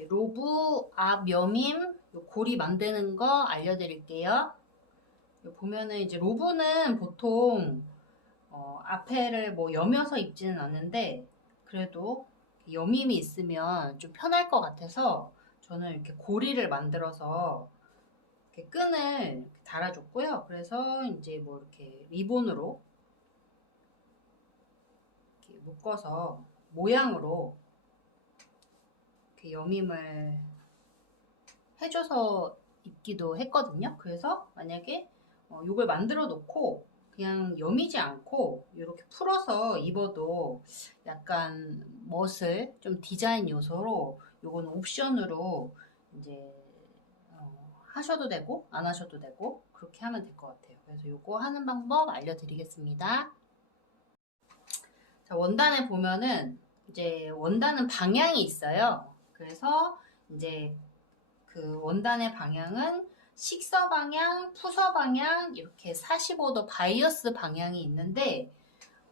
네, 로브 앞 여밈 요 고리 만드는 거 알려드릴게요. 요 보면은 이제 로브는 보통 어, 앞에를 뭐 여며서 입지는 않는데 그래도 여밈이 있으면 좀 편할 것 같아서 저는 이렇게 고리를 만들어서 이렇게 끈을 이렇게 달아줬고요. 그래서 이제 뭐 이렇게 리본으로 이렇게 묶어서 모양으로 이렇게 여밈을 해줘서 입기도 했거든요. 그래서 만약에 어, 이걸 만들어 놓고 그냥 여미지 않고 이렇게 풀어서 입어도 약간 멋을 좀 디자인 요소로 요거는 옵션으로 이제 어, 하셔도 되고 안 하셔도 되고 그렇게 하면 될 것 같아요. 그래서 요거 하는 방법 알려드리겠습니다. 자, 원단에 보면은 이제 원단은 방향이 있어요. 그래서 이제 그 원단의 방향은 식서 방향, 푸서 방향 이렇게 45도 바이어스 방향이 있는데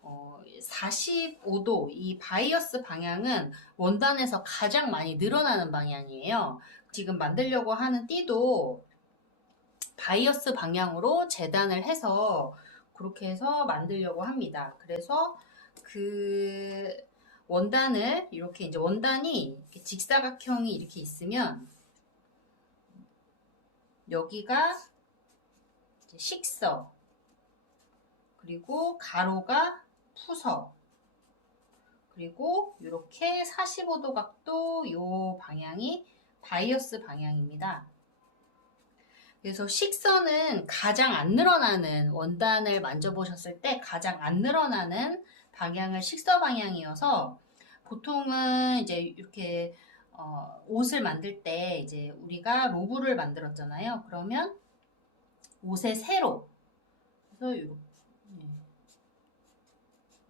어, 45도 이 바이어스 방향은 원단에서 가장 많이 늘어나는 방향이에요. 지금 만들려고 하는 띠도 바이어스 방향으로 재단을 해서 그렇게 해서 만들려고 합니다. 그래서 그 원단을 이렇게 이제 원단이 이렇게 직사각형이 이렇게 있으면 여기가 식서 그리고 가로가 푸서 그리고 이렇게 45도 각도 요 방향이 바이어스 방향입니다. 그래서 식선은 가장 안 늘어나는 원단을 만져보셨을 때 가장 안 늘어나는 방향을 식서 방향이어서 보통은 이제 이렇게 어, 옷을 만들 때 이제 우리가 로브를 만들었잖아요. 그러면 옷의 세로 그래서 이렇게,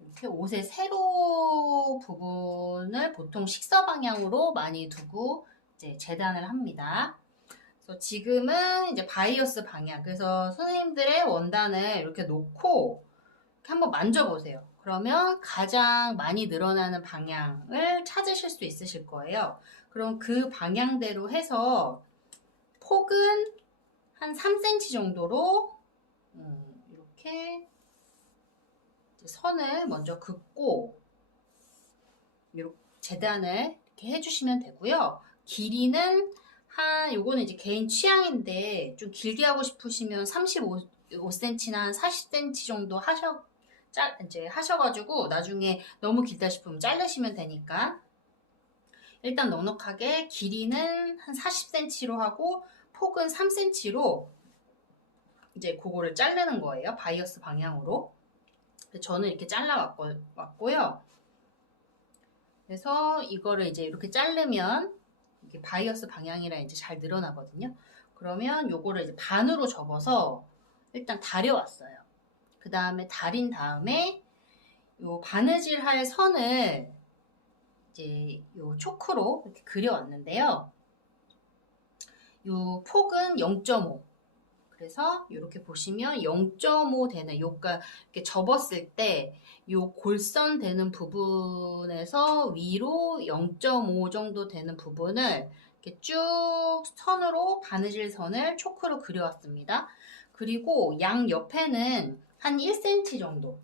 이렇게 옷의 세로 부분을 보통 식서 방향으로 많이 두고 이제 재단을 합니다. 그래서 지금은 이제 바이어스 방향. 그래서 선생님들의 원단을 이렇게 놓고 이렇게 한번 만져보세요. 그러면 가장 많이 늘어나는 방향을 찾으실 수 있으실 거예요. 그럼 그 방향대로 해서 폭은 한 3cm 정도로 음, 이렇게 선을 먼저 긋고 이렇게 재단을 이렇게 해주시면 되고요. 길이는 한 요거는 이제 개인 취향인데 좀 길게 하고 싶으시면 35cm나 한 40cm 정도 하셔 짜, 이제 하셔가지고 나중에 너무 길다 싶으면 자르시면 되니까 일단 넉넉하게 길이는 한 40cm로 하고 폭은 3cm로 이제 그거를 자르는 거예요. 바이어스 방향으로. 저는 이렇게 잘라 왔고요. 그래서 이거를 이제 이렇게 자르면 이게 바이어스 방향이라 이제 잘 늘어나거든요. 그러면 요거를 이제 반으로 접어서 일단 다려왔어요. 그 다음에 다린 다음에 요 바느질 할 선을 이제 요 초크로 이렇게 그려왔는데요. 요 폭은 0.5 그래서 이렇게 보시면 0.5 되는 요가 이렇게 접었을 때 요 골선 되는 부분에서 위로 0.5 정도 되는 부분을 이렇게 쭉 선으로 바느질 선을 초크로 그려왔습니다. 그리고 양 옆에는 한 1cm 정도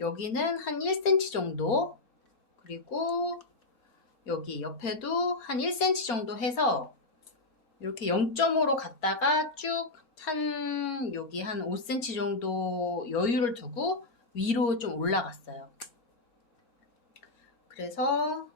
여기는 한 1cm 정도 그리고 여기 옆에도 한 1cm 정도 해서 이렇게 0.5로 갔다가 쭉 한 여기 한 5cm 정도 여유를 두고 위로 좀 올라갔어요. 그래서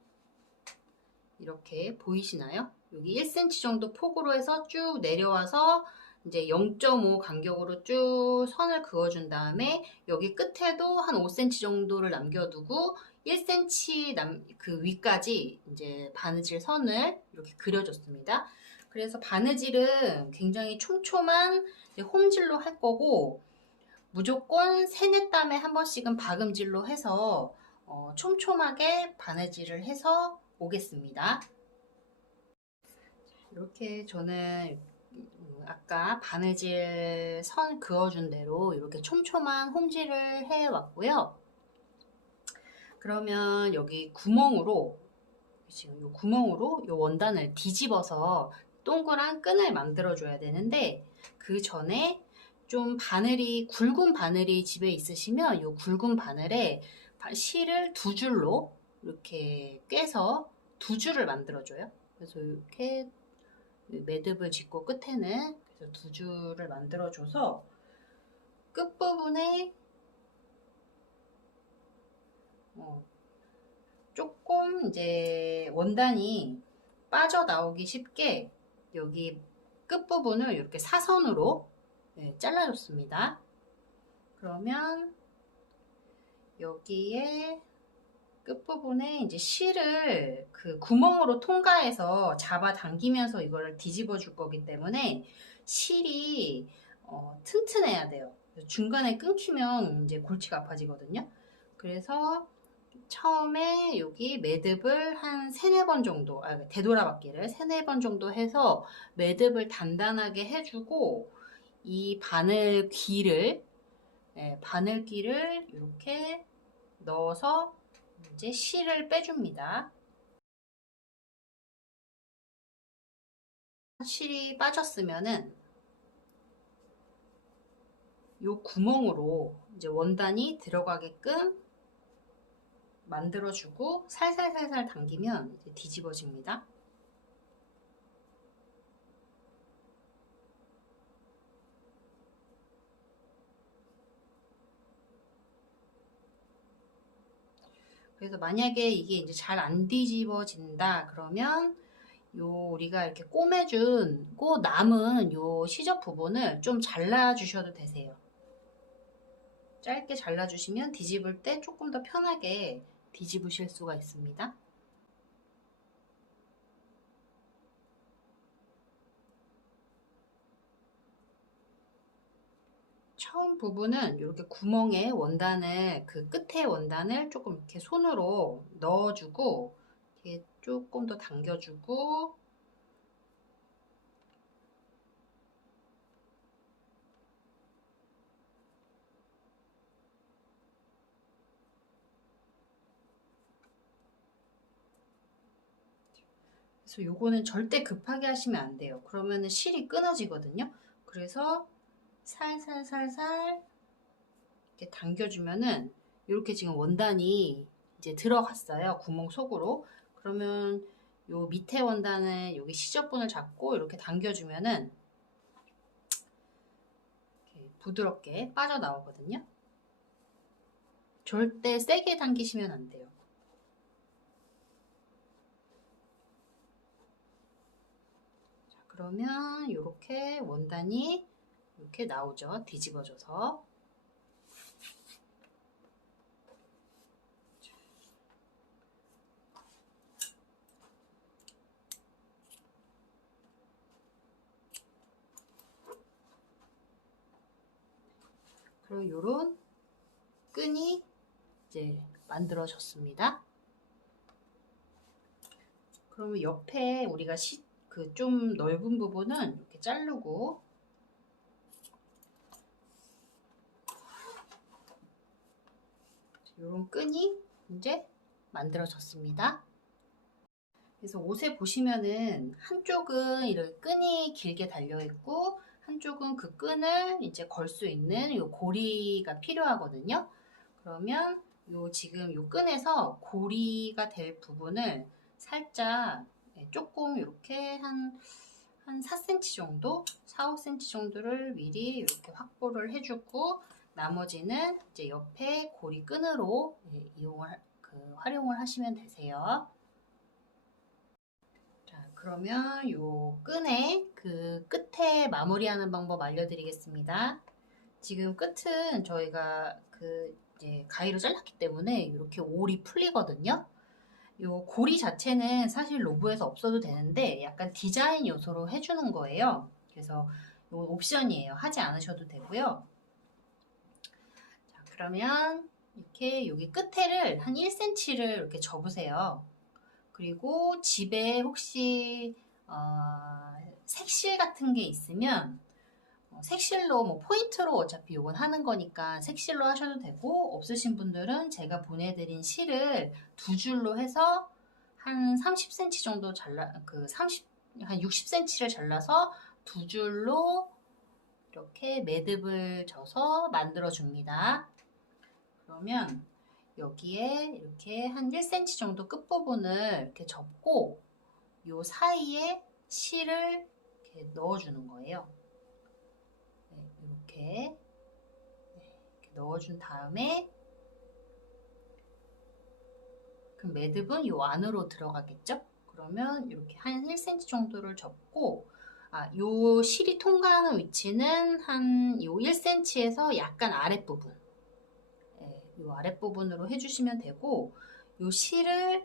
이렇게 보이시나요? 여기 1cm 정도 폭으로 해서 쭉 내려와서 이제 0.5 간격으로 쭉 선을 그어준 다음에 여기 끝에도 한 5cm 정도를 남겨두고 1cm 남, 그 위까지 이제 바느질 선을 이렇게 그려줬습니다. 그래서 바느질은 굉장히 촘촘한 홈질로 할 거고 무조건 세네 땀에 한 번씩은 박음질로 해서 어, 촘촘하게 바느질을 해서 오겠습니다. 이렇게 저는 아까 바느질 선 그어준 대로 이렇게 촘촘한 홈질을 해 왔고요. 그러면 여기 구멍으로 지금 요 구멍으로 요 원단을 뒤집어서 동그란 끈을 만들어 줘야 되는데 그 전에 좀 바늘이 굵은 바늘이 집에 있으시면 요 굵은 바늘에 바- 실을 두 줄로 이렇게 꿰서 두 줄을 만들어 줘요. 그래서 이렇게 매듭을 짓고 끝에는 그래서 두 줄을 만들어 줘서 끝부분에 어, 조금 이제 원단이 빠져나오기 쉽게 여기 끝부분을 이렇게 사선으로 네, 잘라줬습니다. 그러면 여기에 끝부분에 이제 실을 그 구멍으로 통과해서 잡아 당기면서 이거를 뒤집어 줄 거기 때문에 실이 어, 튼튼해야 돼요. 중간에 끊기면 이제 골치가 아파지거든요. 그래서 처음에 여기 매듭을 한 세네 번 정도, 아, 되돌아받기를 세네 번 정도 해서 매듭을 단단하게 해주고 이 바늘 귀를, 예, 바늘 귀를 이렇게 넣어서 이제 실을 빼줍니다. 실이 빠졌으면은 요 구멍으로 이제 원단이 들어가게끔 만들어주고 살살살살 당기면 뒤집어집니다. 그래서 만약에 이게 이제 잘 안 뒤집어진다 그러면 요 우리가 이렇게 꼬매준 꼬 남은 요 시접 부분을 좀 잘라 주셔도 되세요. 짧게 잘라 주시면 뒤집을 때 조금 더 편하게 뒤집으실 수가 있습니다. 처음 부분은 이렇게 구멍에 원단을 그 끝에 원단을 조금 이렇게 손으로 넣어주고 이렇게 조금 더 당겨주고 그래서 요거는 절대 급하게 하시면 안 돼요. 그러면은 실이 끊어지거든요. 그래서 살살살살 이렇게 당겨주면은 이렇게 지금 원단이 이제 들어갔어요. 구멍 속으로. 그러면 요 밑에 원단을 여기 시접분을 잡고 이렇게 당겨주면은 이렇게 부드럽게 빠져나오거든요. 절대 세게 당기시면 안 돼요. 자, 그러면 이렇게 원단이 이렇게 나오죠. 뒤집어져서. 그리고 이런 끈이 이제 만들어졌습니다. 그러면 옆에 우리가 그좀 넓은 부분은 이렇게 자르고 이런 끈이 이제 만들어졌습니다. 그래서 옷에 보시면은 한쪽은 이렇게 끈이 길게 달려 있고 한쪽은 그 끈을 이제 걸 수 있는 이 고리가 필요하거든요. 그러면 요 지금 요 끈에서 고리가 될 부분을 살짝 예, 조금 이렇게 한, 한 4cm 정도, 4, 5cm 정도를 미리 이렇게 확보를 해주고 나머지는 이제 옆에 고리 끈으로 예, 이용을 그 활용을 하시면 되세요. 자, 그러면 요 끈에 그 끝에 마무리하는 방법 알려드리겠습니다. 지금 끝은 저희가 그 이제 가위로 잘랐기 때문에 이렇게 올이 풀리거든요. 요 고리 자체는 사실 로브에서 없어도 되는데 약간 디자인 요소로 해주는 거예요. 그래서 요 옵션이에요. 하지 않으셔도 되고요. 자, 그러면 이렇게 여기 끝에를 한 1cm를 이렇게 접으세요. 그리고 집에 혹시 어, 색실 같은 게 있으면 어, 색실로 뭐 포인트로 어차피 요건 하는 거니까 색실로 하셔도 되고 없으신 분들은 제가 보내드린 실을 두 줄로 해서 한 30cm 정도 잘라 그 30, 한 60cm를 잘라서 두 줄로 이렇게 매듭을 져서 만들어 줍니다. 그러면 여기에 이렇게 한 1cm 정도 끝부분을 이렇게 접고 요 사이에 실을 이렇게 넣어주는 거예요. 네, 이렇게, 네, 이렇게 넣어준 다음에 그럼 매듭은 요 안으로 들어가겠죠? 그러면 이렇게 한 1cm 정도를 접고 아, 요 실이 통과하는 위치는 한 요 1cm에서 약간 아랫부분 예, 요 아랫부분으로 해주시면 되고 요 실을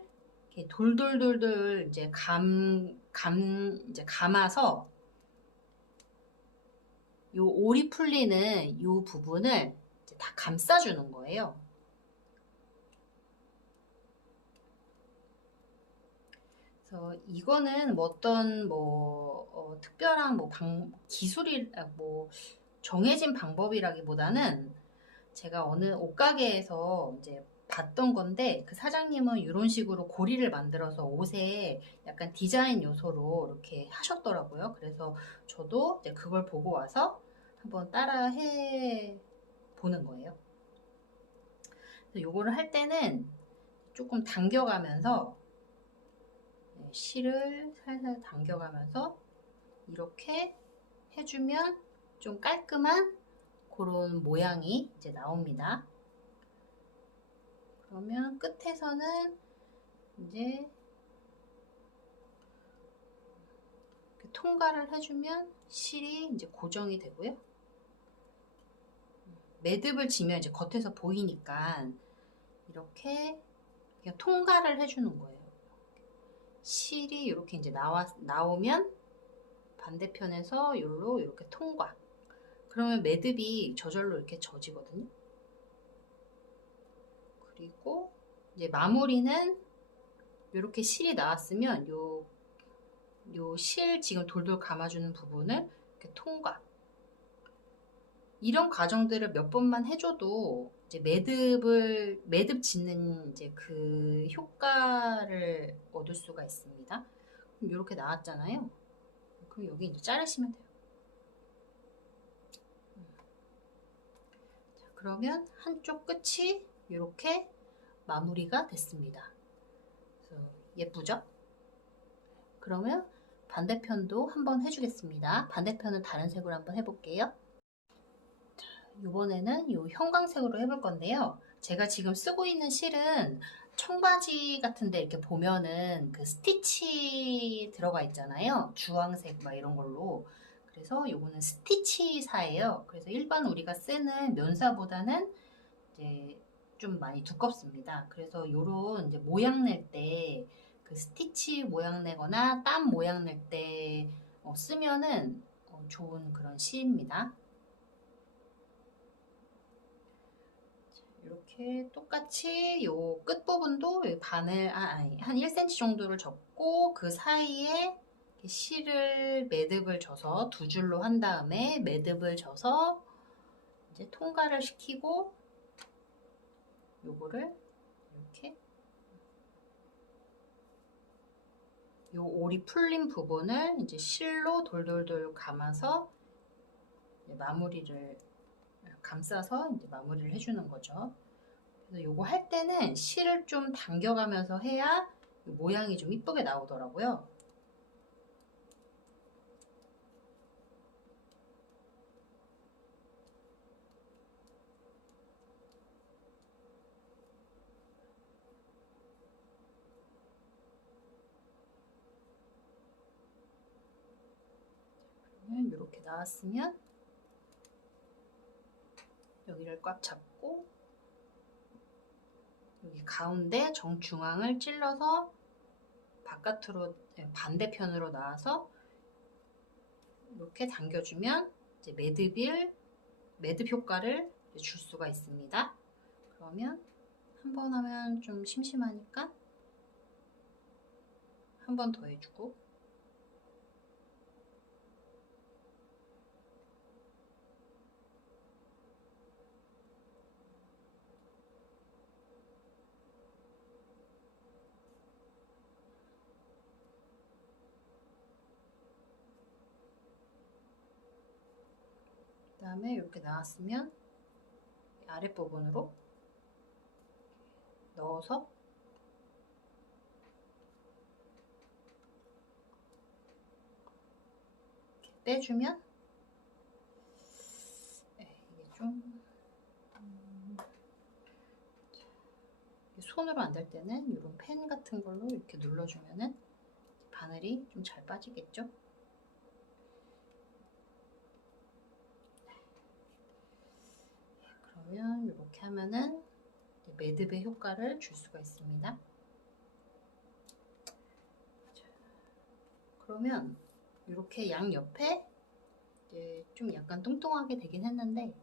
돌돌돌돌 이제 감, 감, 이제 감아서 요 올이 풀리는 요 부분을 다 감싸주는 거예요. 그래서 이거는 뭐 어떤 뭐 어, 특별한 뭐 방, 기술이 아, 뭐 정해진 방법이라기보다는 제가 어느 옷가게에서 이제 봤던 건데 그 사장님은 이런 식으로 고리를 만들어서 옷에 약간 디자인 요소로 이렇게 하셨더라고요. 그래서 저도 이제 그걸 보고 와서 한번 따라 해 보는 거예요. 요거를 할 때는 조금 당겨가면서 네, 실을 살살 당겨가면서 이렇게 해주면 좀 깔끔한 그런 모양이 이제 나옵니다. 그러면 끝에서는 이제 통과를 해주면 실이 이제 고정이 되고요. 매듭을 지면 이제 겉에서 보이니까 이렇게 그냥 통과를 해주는 거예요. 실이 이렇게 이제 나와, 나오면 반대편에서 여기로 이렇게 통과. 그러면 매듭이 저절로 이렇게 젖이거든요. 그리고 이제 마무리는 이렇게 실이 나왔으면 요, 요 실 지금 돌돌 감아주는 부분을 이렇게 통과. 이런 과정들을 몇 번만 해줘도 이제 매듭을 매듭 짓는 이제 그 효과를 얻을 수가 있습니다. 이렇게 나왔잖아요. 그럼 여기 이제 자르시면 돼요. 자, 그러면 한쪽 끝이 이렇게 마무리가 됐습니다. 예쁘죠? 그러면 반대편도 한번 해주겠습니다. 반대편은 다른 색으로 한번 해볼게요. 이번에는 이 형광색으로 해볼 건데요. 제가 지금 쓰고 있는 실은 청바지 같은데 이렇게 보면은 그 스티치 들어가 있잖아요. 주황색 막 이런 걸로. 그래서 요거는 스티치사예요. 그래서 일반 우리가 쓰는 면사보다는 이제 좀 많이 두껍습니다. 그래서 요런 이제 모양 낼 때 그 스티치 모양 내거나 땀 모양 낼때 어, 쓰면은 어, 좋은 그런 실입니다. 이렇게 똑같이 요 끝부분도 바늘 아, 아니, 한 1cm 정도를 접고 그 사이에 실을 매듭을 져서 두 줄로 한 다음에 매듭을 져서 이제 통과를 시키고 요거를 이렇게 요 올이 풀린 부분을 이제 실로 돌돌돌 감아서 마무리를 감싸서 이제 마무리를 해주는 거죠. 그래서 요거 할 때는 실을 좀 당겨가면서 해야 모양이 좀 이쁘게 나오더라고요. 이렇게 나왔으면 여기를 꽉 잡고 여기 가운데 정중앙을 찔러서 바깥으로 네, 반대편으로 나와서 이렇게 당겨주면 이제 매듭일 매듭 효과를 줄 수가 있습니다. 그러면 한 번 하면 좀 심심하니까 한 번 더 해주고 다음에 이렇게 나왔으면 아랫부분으로 넣어서 빼주면 네, 이게 좀 음, 자, 손으로 안 될 때는 이런 펜 같은 걸로 이렇게 눌러주면은 바늘이 좀 잘 빠지겠죠? 그러면 이렇게 하면은 매듭의 효과를 줄 수가 있습니다. 자, 그러면 이렇게 양 옆에 좀 약간 뚱뚱하게 되긴 했는데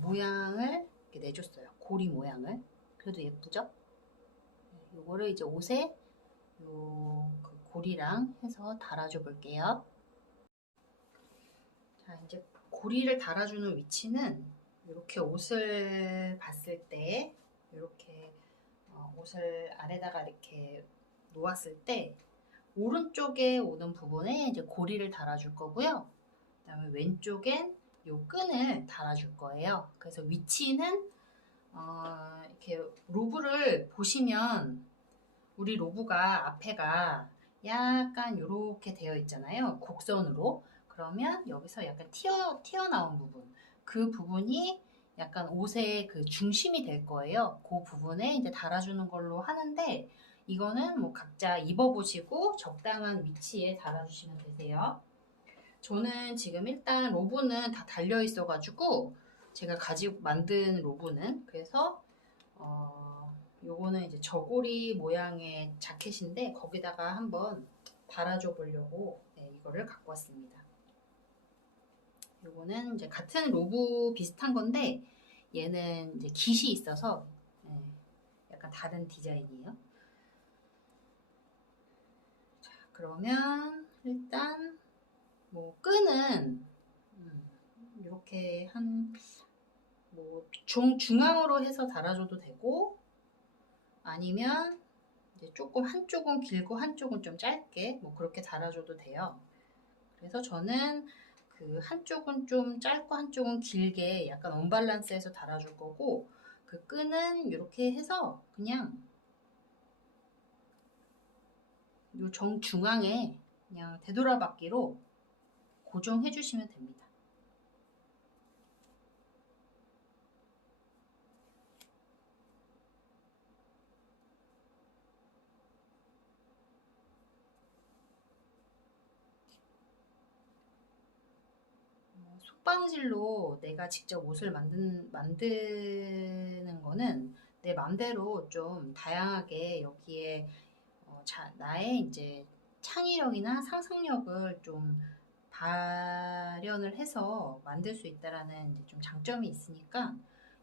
모양을 내줬어요. 고리 모양을. 그래도 예쁘죠? 네, 요거를 이제 옷에 요그 고리랑 해서 달아줘 볼게요. 자, 이제 고리를 달아주는 위치는 이렇게 옷을 봤을 때 이렇게 어, 옷을 아래다가 이렇게 놓았을 때 오른쪽에 오는 부분에 이제 고리를 달아줄 거고요. 그다음에 왼쪽엔 요 끈을 달아줄 거예요. 그래서 위치는 어, 이렇게 로브를 보시면 우리 로브가 앞에가 약간 이렇게 되어 있잖아요. 곡선으로. 그러면 여기서 약간 튀어, 튀어나온 부분. 그 부분이 약간 옷의 그 중심이 될 거예요. 그 부분에 이제 달아주는 걸로 하는데 이거는 뭐 각자 입어보시고 적당한 위치에 달아주시면 되세요. 저는 지금 일단 로브는 다 달려 있어가지고 제가 가지고 만든 로브는 그래서 어 요거는 이제 저고리 모양의 자켓인데 거기다가 한번 달아줘 보려고 네, 이거를 갖고 왔습니다. 요거는 이제 같은 로브 비슷한 건데 얘는 이제 깃이 있어서 네, 약간 다른 디자인이에요. 자, 그러면 일단 뭐 끈은 음, 이렇게 한 뭐 중앙으로 해서 달아줘도 되고 아니면 이제 조금 한쪽은 길고 한쪽은 좀 짧게 뭐 그렇게 달아줘도 돼요. 그래서 저는 그 한쪽은 좀 짧고 한쪽은 길게 약간 언밸런스해서 달아줄 거고 그 끈은 이렇게 해서 그냥 요 정중앙에 그냥 되돌아받기로 고정해 주시면 됩니다. 숙방질로 내가 직접 옷을 만든, 만드는 거는 내 맘대로 좀 다양하게 여기에 어, 자, 나의 이제 창의력이나 상상력을 좀 발현을 해서 만들 수 있다라는 이제 좀 장점이 있으니까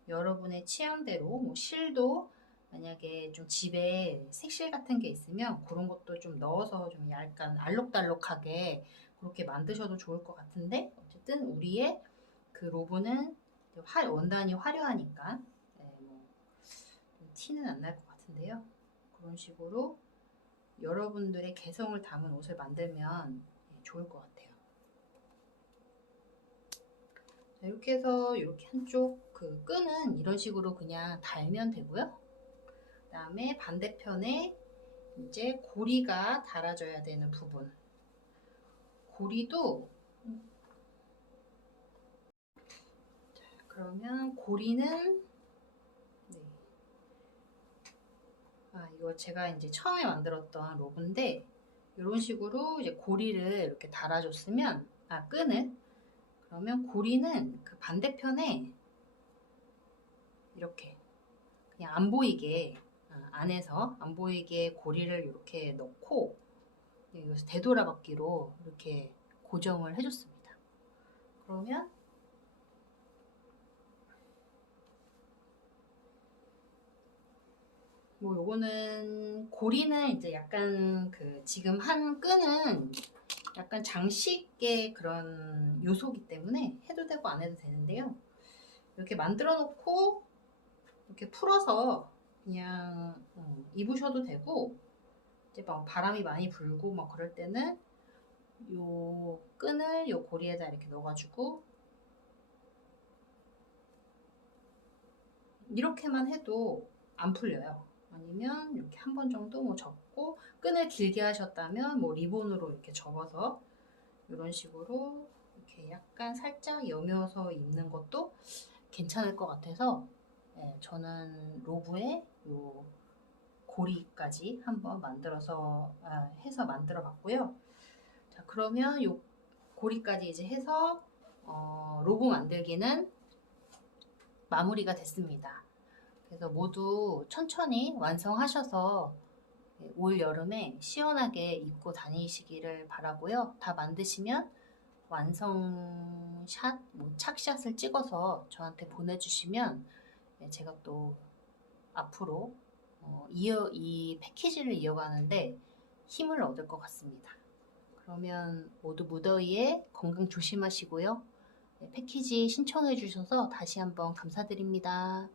여러분의 취향대로 뭐 실도 만약에 좀 집에 색실 같은 게 있으면 그런 것도 좀 넣어서 좀 약간 알록달록하게 그렇게 만드셔도 좋을 것 같은데 어쨌든 우리의 그 로브는 화, 원단이 화려하니까 네, 뭐 티는 안 날 것 같은데요. 그런 식으로 여러분들의 개성을 담은 옷을 만들면 네, 좋을 것 같아요. 자, 이렇게 해서 이렇게 한쪽 그 끈은 이런 식으로 그냥 달면 되고요. 그 다음에 반대편에 이제 고리가 달아져야 되는 부분 고리도 자, 그러면 고리는 네. 아 이거 제가 이제 처음에 만들었던 로브인데 이런 식으로 이제 고리를 이렇게 달아줬으면 아 끈을 그러면 고리는 그 반대편에 이렇게 그냥 안 보이게 아, 안에서 안 보이게 고리를 이렇게 넣고 여기서 되돌아받기로 이렇게 고정을 해줬습니다. 그러면 뭐 요거는 고리는 이제 약간 그 지금 한 끈은 약간 장식의 그런 요소기 때문에 해도 되고 안 해도 되는데요. 이렇게 만들어 놓고 이렇게 풀어서 그냥 음, 입으셔도 되고 이제 막 바람이 많이 불고 막 그럴 때는 요 끈을 요 고리에다 이렇게 넣어가지고 이렇게만 해도 안 풀려요. 아니면 이렇게 한 번 정도 뭐 접고 끈을 길게 하셨다면 뭐 리본으로 이렇게 접어서 이런 식으로 이렇게 약간 살짝 여며서 입는 것도 괜찮을 것 같아서 예, 저는 로브에 요 고리까지 한번 만들어서 아, 해서 만들어 봤고요. 자 그러면 요 고리까지 이제 해서 어, 로브 만들기는 마무리가 됐습니다. 그래서 모두 천천히 완성하셔서 예, 올 여름에 시원하게 입고 다니시기를 바라고요. 다 만드시면 완성샷, 뭐 착샷을 찍어서 저한테 보내주시면 예, 제가 또 앞으로 어, 이어 이 패키지를 이어가는데 힘을 얻을 것 같습니다. 그러면 모두 무더위에 건강 조심하시고요. 네, 패키지 신청해 주셔서 다시 한번 감사드립니다.